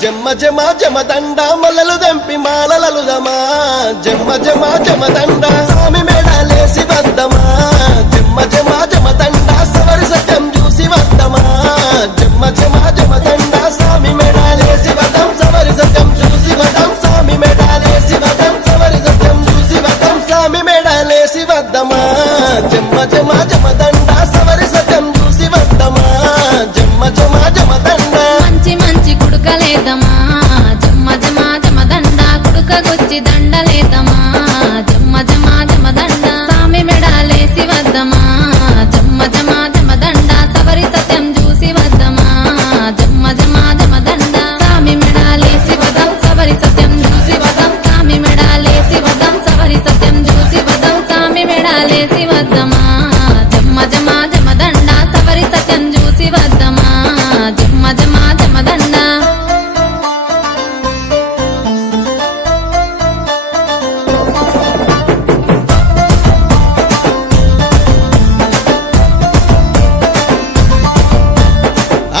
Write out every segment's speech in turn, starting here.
జమ్మ జమ జమదండ మొలలు దంపి మాలలలుదమా జమ్మ జమ జమదండ స్వామి మేడాలేసి వద్దమా జమ్మ జమ జమదండ సవరి సత్యం చూసి వద్దమా జమ్మ జమ జమదండ స్వామి మేడాలేసి వదం సవరి సత్యం చూసి వదం స్వామి మేడాలేసి వదం సవరి సత్యం చూసి వదం స్వామి మేడాలేసి వద్దమా జమ్మ జమ జమదండ సవరి సత్యం చూసి వద్దమా జమ్మ జమ జమదండ మంచి మంచి కుడుకలేదమా జమ్మ జమ జమదండ కుడుకగొచ్చి దండలేదమా జమ్మ జమ జమదండ స్వామి మెడాలేసి వద్దమా జమ్మ జమ జమదండ సవరి సత్యం చూసి వద్దమా జమ్మ జమ జమదండ స్వామి మెడాలేసి వదం సవరి సత్యం చూసి వదం స్వామి మెడాలేసి వదం సవరి సత్యం చూసి వదం స్వామి మెడాలేసి వద్దమా జమ్మ జమ జమదండ సవరి సత్యం చూసి వద్దమా జమ్మ జమ జమదండ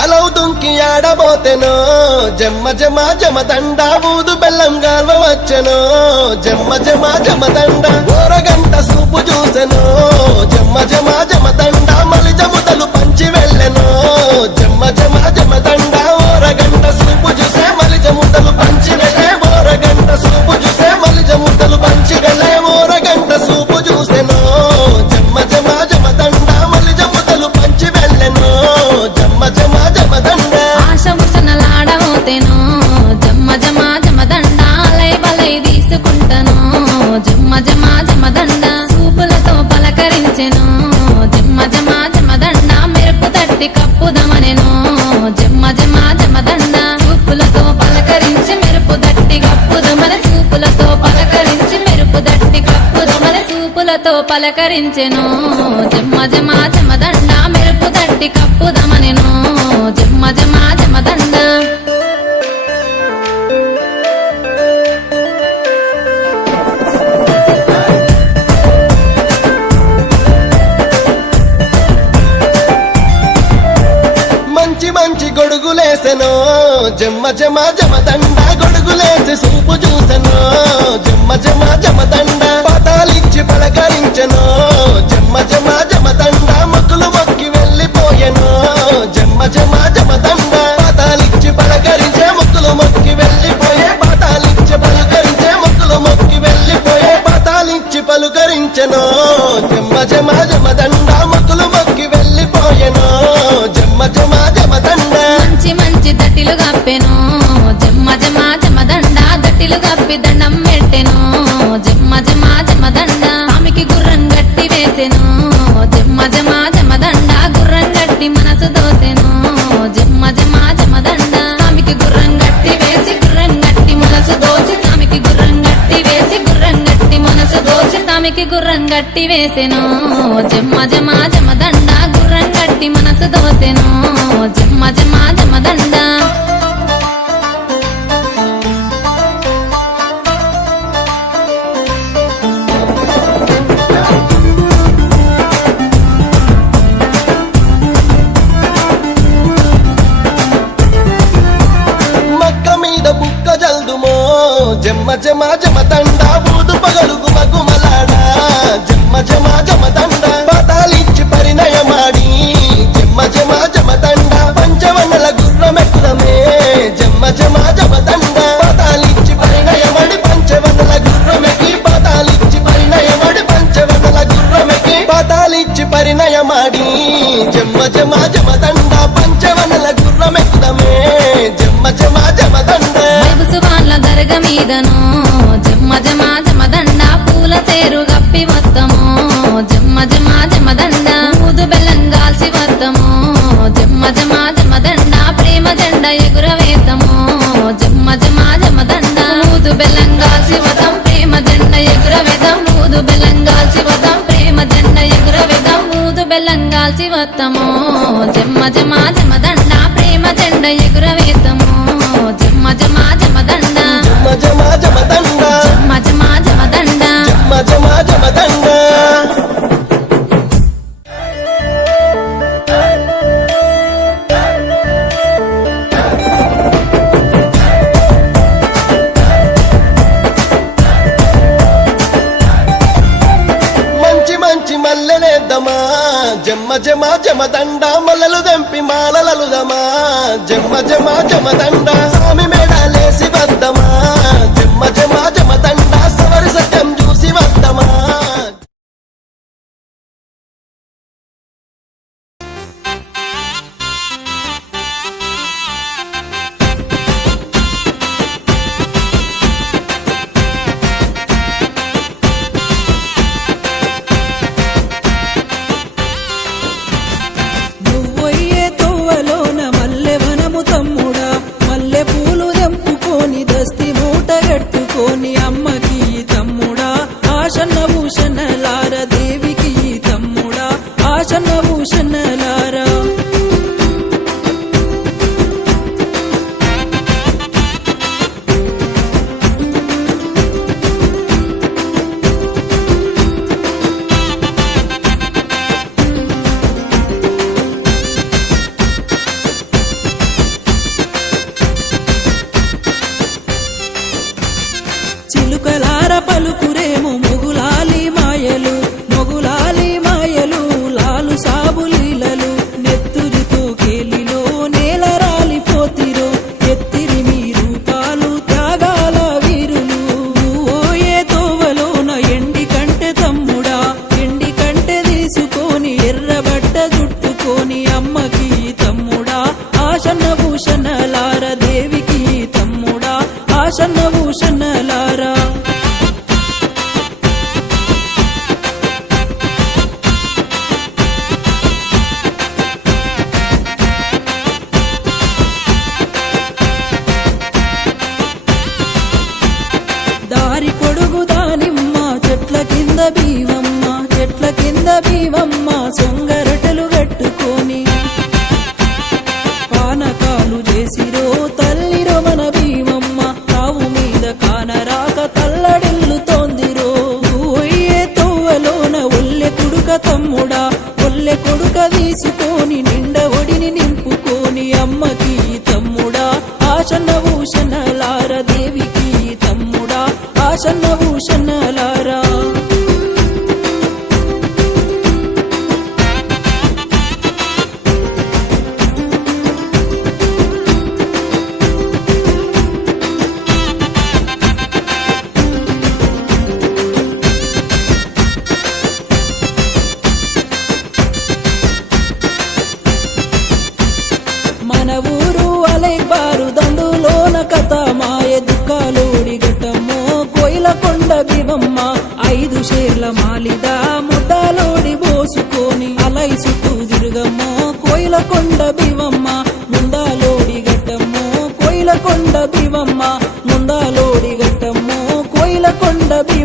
అలవు దుంకి ఆడబోతెనో జమ్మ జమ జమదండ ఊదు బెల్లం గాల్వ వచ్చెనో జమ్మ జమ జమదండ ఓరగంట సూపు చూసెనో జమ్మ జమ జమదండ మలిజముదలు పంచి వెళ్ళెనో జమ్మ జమ జమదండ ఓరగంట సూపు చూసే మలిజముదలు పంచి వెళ్ళే ఓరగంట సూపు చూసే మలిజముదలు పంచి వెళ్ళే ఓరగంట సూపు చూసెనో జమ్మ జమ జమదండ మలిజముదలు పంచి వెళ్ళెనో జమ్మ జమ జమదండ ఆశముసనలాడబోతేనో జమ్మ జమ జమదండ లై బలై తీసుకుంటను జమ్మ జమ జమదండ సూపులతో పలకరించెను జమ్మ జమ జమదండ మెరుపు తట్టి కప్పుదమనెను జమ్మ జమ జమదండ సూపులతో పలకరించి మెరుపు తట్టి కప్పుదమన సూపులతో పలకరించి మెరుపు తట్టి కప్పుదమన సూపులతో పలకరించెను జమ్మ జమ జమదండ మెరుపు తట్టి కప్పుదమనెను జమ్మ జమ జమదండ మంచి మంచి గొడుగులేసెనో జమ్మ జమ జమదండ గొడుగులేసి సూపు చూసెనో జమ్మ జమ జమదండ పతాలిచ్చి పలకరించెనో జమ్మ జమ జమదండ మొక్కులు మొక్కి వెళ్ళిపోయెనో జమ్మ జమ జమదండ పతాలిచ్చి పలకరించే మొక్కులు మొక్కి వెళ్ళిపోయే పతాలిచ్చి పలకరించే మొక్కులు మొక్కి వెళ్ళిపోయే పతాలిచ్చి పలుకరించెనో జమ్మ జమ జమదండ మొక్కులు మొక్కి వెళ్ళిపోయెనో జమ్మ జమ జమదండ మంచి మంచి దట్టిలు గప్పెను జమ్మ జమ జమదండ దట్టిలు గప్పి దండం పెట్టెను జమ్మ జమ జమదండ స్వామికి గుర్రం గట్టి వేసెను జమ్మ జమ జమదండ గుర్రం గట్టి మనసు దోసెను జమ్మ జమ జమదండ స్వామికి గుర్రం గట్టి వేసి గుర్రం గట్టి మనసు దోసి స్వామికి గుర్రం గట్టి వేసి గుర్రం గట్టి మనసు దోసి స్వామికి గుర్రం గట్టి వేసెను జమ్మ జమ జమదండ గుర్రం గట్టి మనసు దోసెను జమ్మ జమ జమదండ మక్క మీద బుక్క జల్దుమో జమ్మ జమ జమదండ ఊదు పగలు గుమగుమలాడా జమ్మ జమ జమదండ పతాలిచ్చి పరిణయమాడి జమ్మ జమ జమదండ పంచవన్నల గుర్రమెక్కుదమే జమ్మ జమ జమదండ పతాలిచ్చి పరిణయమడి పంచవన్నల గుర్రమెక్కి పతాలిచ్చి పరిణయమడి పంచవన్నల గుర్రమెక్కి పతాలిచ్చి పరిణయమాడి జమ్మ జమ జమదండ పంచవన్నల గుర్రమెక్కుదమే జమ్మ జమ జమదండ సువాన్ల దర్గ మీదను జమ్మ జమ జమదండ పూల తేరు గప్పి వద్దము జమ్మ జమ జమదండ ఊదు బెల్లం గాల్చి వద్దము జమ్మ జమ జమదండ ప్రేమ జెండ ఎగురవేద్దాము జమ్మ జమ జమదండ ఊదు బెల్లం గాల్చి వదం ప్రేమ జెండ ఎగురవేద్దాం ఊదు బెల్లం గాల్చి వదం ప్రేమ జెండ ఎగురవేద్దాం ఊదు బెల్లం గాల్చి వద్దము జమ్మ జమ జమదండ ప్రేమ జెండ ఎగురవేద్దాము జమ్మ జమ జమదండ జమ్మ జమ జమదండ జమ్మ జమ జమదండ జమ్మ జమ జమదండ జమదండ మల్లలు దంపి మాలలలుదమా జమ్మ జమ జమదండ స్వామి మేడాలేసి వద్దమా జమ్మ జమ జమదండ సవరి సత్యం చూసి వద్దమా నువ్వొయ్యే తోవలోన మల్లె వనము తమ్ముడా మల్లె పూలు దెంపుకొని దస్తి మూట ఎట్టుకొని అమ్మకి తమ్ముడా ఆశన్న భూషణలార దేవికి తమ్ముడా ఆశన్న భూషణలారా చిలుకలార పలుకురేమో మొగులాలి మాయలు లాలు సాబులీలలు నెత్తురితో కేలిలో నేల రాలిపోతిరో ఎత్తిరి మీ రూపాలు త్యాగాల వీరులు ఓయే తోవలోన ఎండి కంటె తమ్ముడా ఎండి కంటె తీసుకొని ఎర్రబట్ట జుట్టుకొని అమ్మకి తమ్ముడా ఆశన్న భూషణలార దేవికి తమ్ముడా ఆశన్న భూషణలారా దారి పొడుగు దానిమ్మ చెట్ల కింద బీవమ్మ సొంగరటలు కట్టుకొని పానకాలు చేసిరో తల్లిరో మన భీమమ్మ తావు మీద కానరాక తల్లడిల్లుతోందిరో ఓయే తోవలోన ఒల్లె కుడుక తమ్ముడా ఒల్లె కొడుక తీసుకొని నిండ ఒడిని నింపుకొని అమ్మకి తమ్ముడా ఆశన్న భూషణలార దేవికి తమ్ముడా ఆశన్న భూషణలారా మన ఊరు అలెగ్బారు దండులోన కథ మాయ దుఃఖాలోడి ఘటమ్మో కోయిల కొండ బివమ్మ 5 షేర్ల మాలిద ముద్దాలోడి పోసుకొని అలై చుట్టూ తిరుగమ్మో కోయిల కొండ బివమ్మ ముందాలోడి ఘట్టమ్మో కోయిల కొండ బివమ్మ ముందాలోడి ఘట్టమ్మో కోయిల కొండ బివ